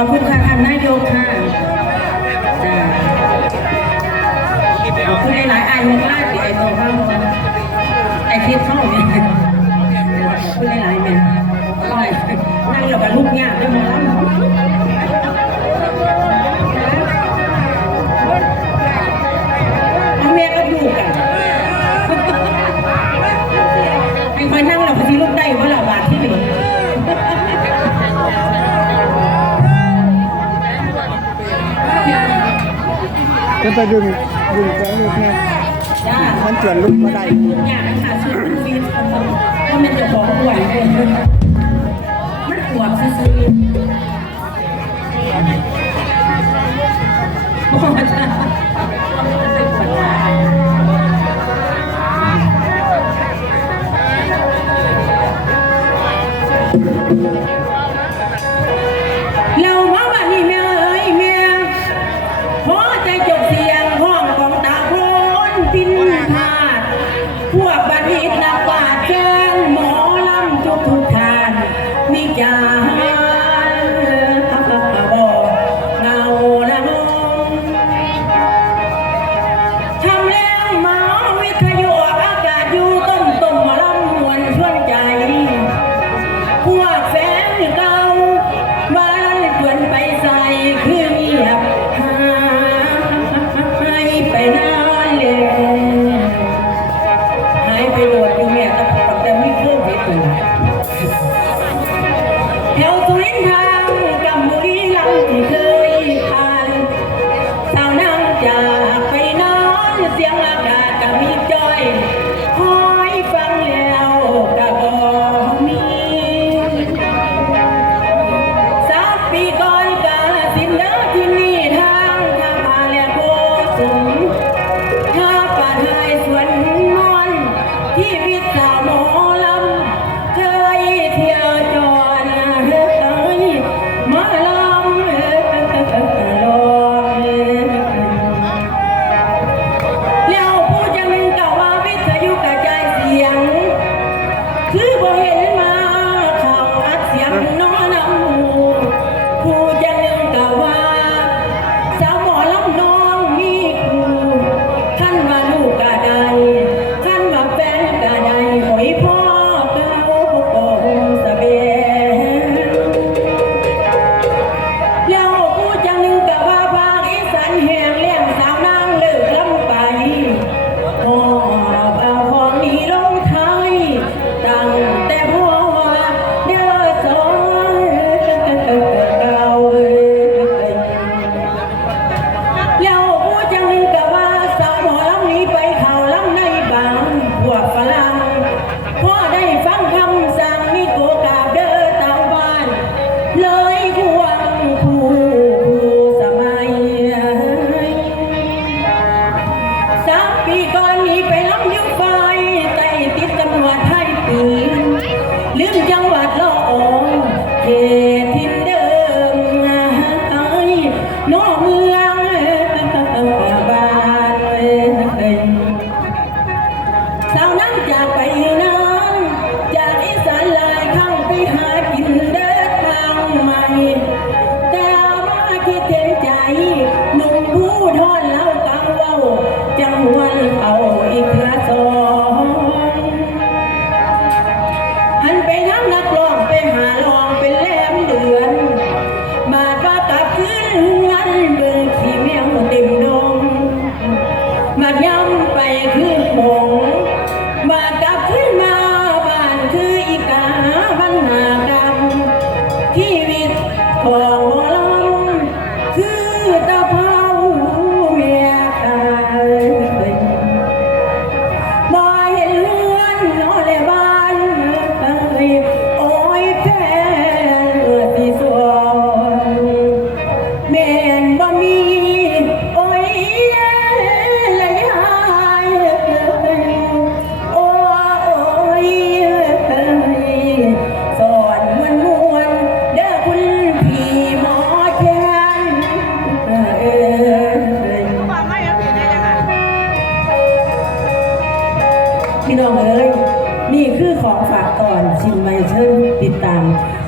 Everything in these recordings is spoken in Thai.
อบคุณค่ะท่านนายกค่ะจ้าขอบคุณหลายอายุมากที่ไอ้ตัวเขาไอ้คลิปเขาเนี่ยขอบคุณหลายๆเนี่ยร่อยนั่งอยู่กับลูกเนี่ยได้วยมั้ง ไปดึงดึงกับลูกนะมันเกินลูกมาได้อย่างนั้คะชื่อฟีนขอเรานจะของหวานคนนึมันหวานซื้อโจ้า เจ๊หนุ่มผู้ทอนเล่าเก่เล่าจังวันเอาอีกละสองหันไปทั้นักลองไปหาลองเปแลมเดือน บาดว่ากลับขึ้นงันเบิ่งขี้แมวเต็มดงบายำไปคือหงบากลับขึ้นมาบ้านคืออีกาบ้านหากรรชีวิตขอาม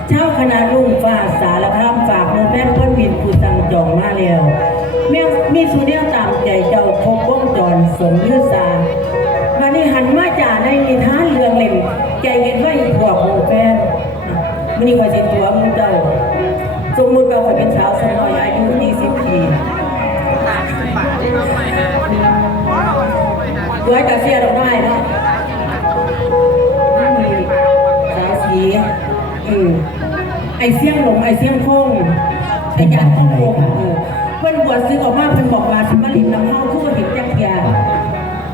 เช้าคณะรุ่งฟ้าสารคามฝากมือแป้เพ้นบินผู้ตังจองมาแล้วเมียมีสูเดียวตามใจเจ้าครบวงจรสมยุสาวันนี้หันมาจ่าในมีทาเรืองเล่นใจเห็นว่าอีพวกโอแฟนมันนี่คอาเจิบตัวมึงเจ้าสมมุติเราคยเป็นสาวสมัยอายุยี่สิบปีตัวให้ตเสียดอกไม้นะสาวสี อืมไอเสียงหลงไอเสียงคงไอยันคงเออเพิ่นบวชซื้อออกมาเพิ่นบอกว่าสิมาลินน้ำเฮาคือบ่เห็นจักเที่ย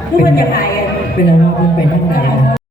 คือเพิ่นอยากอายอะเป็นอะไรว่ามันเป็นทั้งไหน